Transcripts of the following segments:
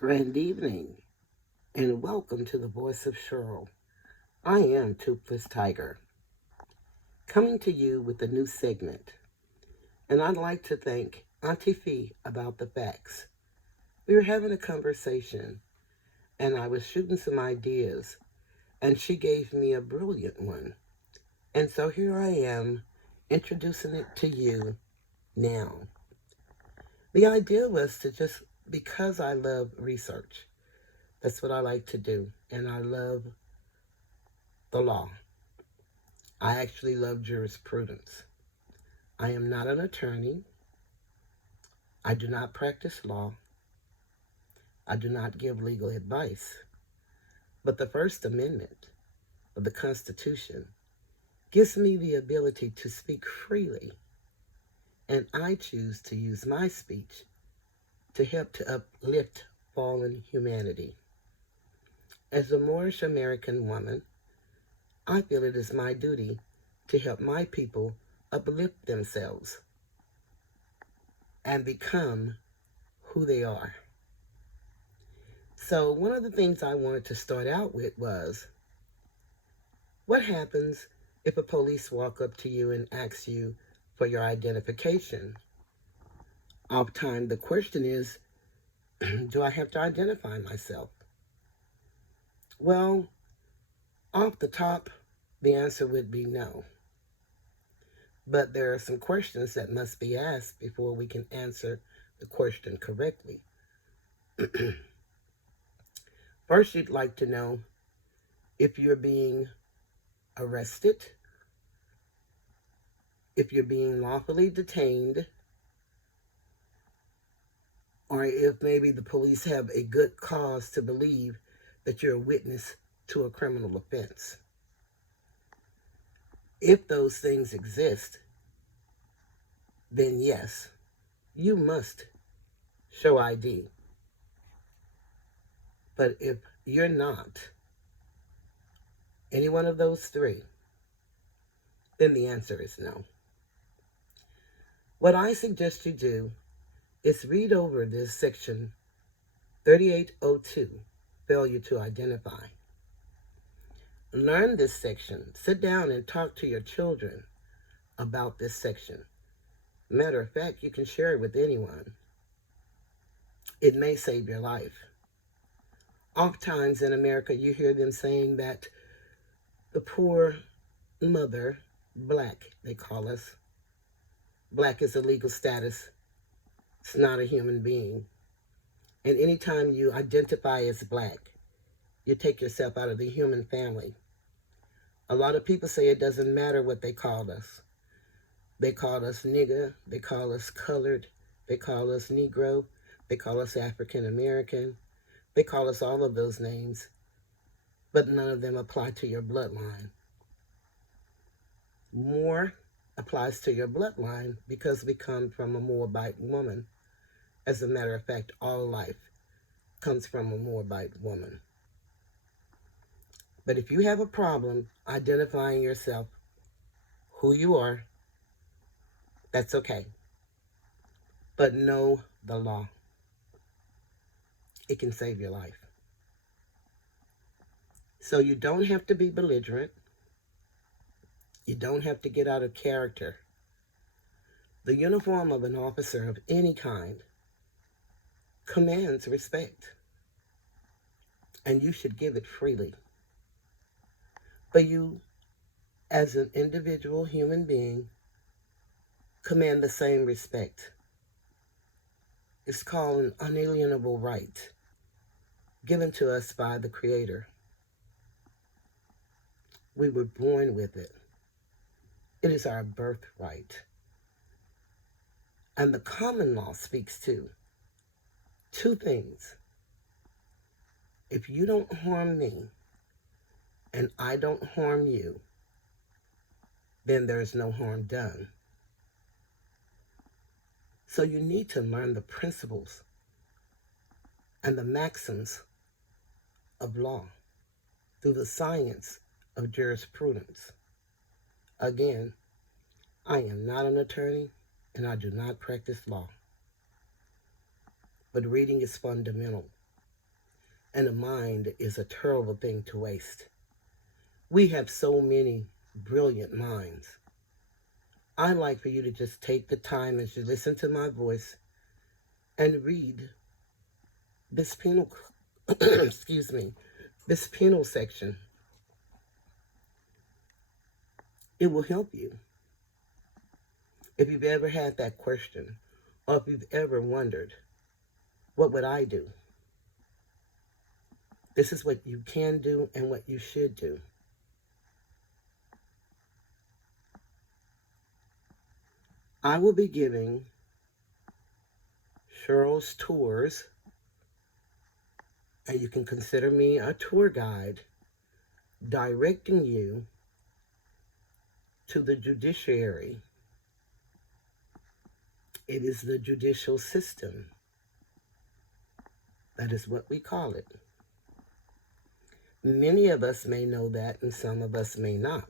Grand evening, and welcome to the Voice of Cheryl. I am Toothless Tiger, coming to you with a new segment, and I'd like to thank Auntie Fee about the facts. We were having a conversation, and I was shooting some ideas, and she gave me a brilliant one. And so here I am, introducing it to you now. The idea was to just, because I love research, that's what I like to do, and I love the law. I actually love jurisprudence. I am not an attorney. I do not practice law. I do not give legal advice. But the First Amendment of the Constitution gives me the ability to speak freely, and I choose to use my speech to help to uplift fallen humanity. As a Moorish American woman, I feel it is my duty to help my people uplift themselves and become who they are. So one of the things I wanted to start out with was, what happens if a police walk up to you and ask you for your identification? Oftentimes the question is, do I have to identify myself? Well, off the top, the answer would be no. But there are some questions that must be asked before we can answer the question correctly. First, you'd like to know if you're being arrested, if you're being lawfully detained, or if maybe the police have a good cause to believe that you're a witness to a criminal offense. If those things exist, then yes, you must show ID. But if you're not any one of those three, then the answer is no. What I suggest you do is read over this section 3802, failure to identify. Learn this section. Sit down and talk to your children about this section. Matter of fact, you can share it with anyone. It may save your life. Oftentimes in America, you hear them saying that the poor mother, black, they call us. Black is a legal status. It's not a human being. And anytime you identify as black, you take yourself out of the human family. A lot of people say it doesn't matter what they call us. They call us nigger, they call us colored, they call us Negro, they call us African American, they call us all of those names, but none of them apply to your bloodline. Moor applies to your bloodline because we come from a Moabite woman. As a matter of fact, all life comes from a Moabite woman. But if you have a problem identifying yourself, who you are, that's okay. But know the law. It can save your life. So you don't have to be belligerent. You don't have to get out of character. The uniform of an officer of any kind commands respect, and you should give it freely. But you, as an individual human being, command the same respect. It's called an unalienable right given to us by the Creator. We were born with it. It is our birthright. And the common law speaks to two things. If you don't harm me and I don't harm you, then there's no harm done. So you need to learn the principles and the maxims of law through the science of jurisprudence. Again, I am not an attorney and I do not practice law. But reading is fundamental. And a mind is a terrible thing to waste. We have so many brilliant minds. I'd like for you to just take the time as you listen to my voice and read this penal, excuse me, this penal section. It will help you. If you've ever had that question, or if you've ever wondered, what would I do? This is what you can do and what you should do. I will be giving Cheryl's tours, and you can consider me a tour guide, directing you to the judiciary. It is the judicial system. That is what we call it. Many of us may know that, and some of us may not.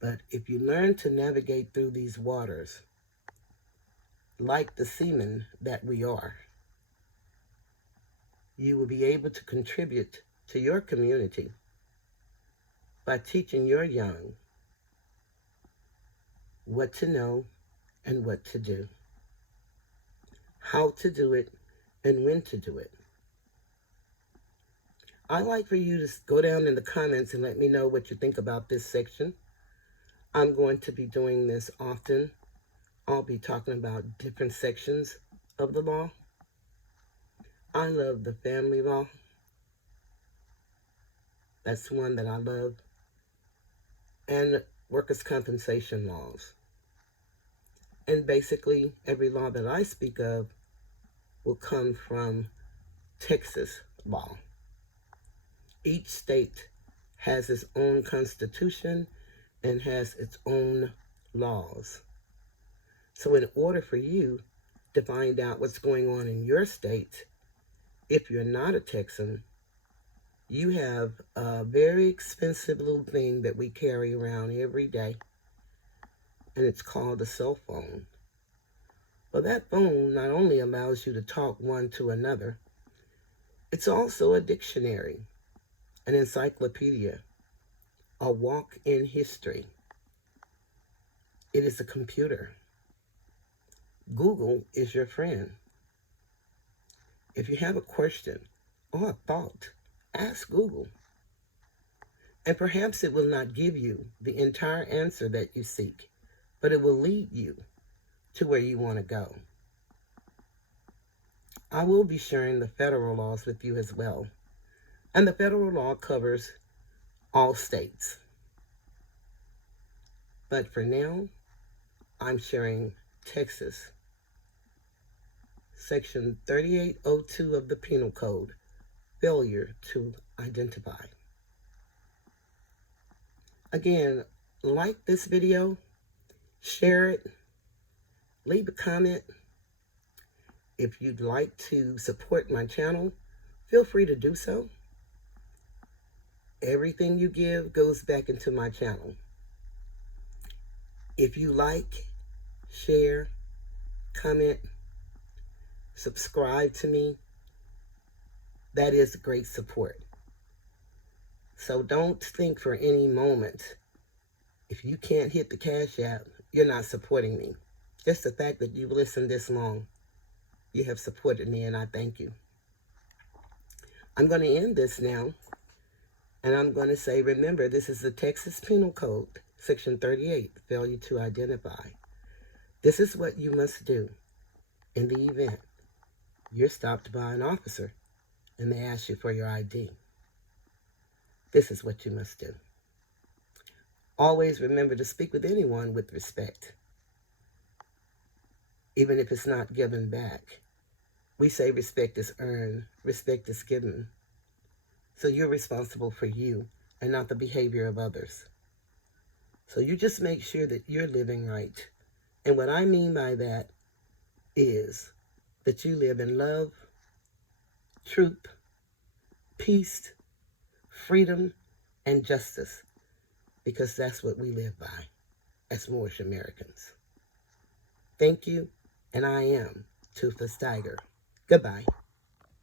But if you learn to navigate through these waters, like the seamen that we are, you will be able to contribute to your community by teaching your young what to know and what to do, how to do it, and when to do it. I'd like for you to go down in the comments and let me know what you think about this section. I'm going to be doing this often. I'll be talking about different sections of the law. I love the family law. That's one that I love. And workers' compensation laws. And basically, every law that I speak of will come from Texas law. Each state has its own constitution and has its own laws. So in order for you to find out what's going on in your state, if you're not a Texan, you have a very expensive little thing that we carry around every day, and it's called a cell phone. Well, that phone not only allows you to talk one to another, it's also a dictionary, an encyclopedia, a walk in history. It is a computer. Google is your friend. If you have a question or a thought, ask Google. And perhaps it will not give you the entire answer that you seek, but it will lead you to where you want to go. I will be sharing the federal laws with you as well. And the federal law covers all states. But for now, I'm sharing Texas, Section 3802 of the Penal Code, failure to identify. Again, like this video, share it, leave a comment. If you'd like to support my channel, feel free to do so. Everything you give goes back into my channel. If you like, share, comment, subscribe to me, that is great support. So don't think for any moment, if you can't hit the Cash App, you're not supporting me. Just the fact that you've listened this long, you have supported me, and I thank you. I'm going to end this now, and I'm going to say, remember, this is the Texas Penal Code, Section 38, failure to identify. This is what you must do in the event you're stopped by an officer and they ask you for your ID. This is what you must do. Always remember to speak with anyone with respect, even if it's not given back. We say respect is earned, respect is given. So you're responsible for you and not the behavior of others. So you just make sure that you're living right. And what I mean by that is that you live in love, truth, peace, freedom, and justice, because that's what we live by as Moorish Americans. Thank you, and I am Toothless Tiger. Goodbye.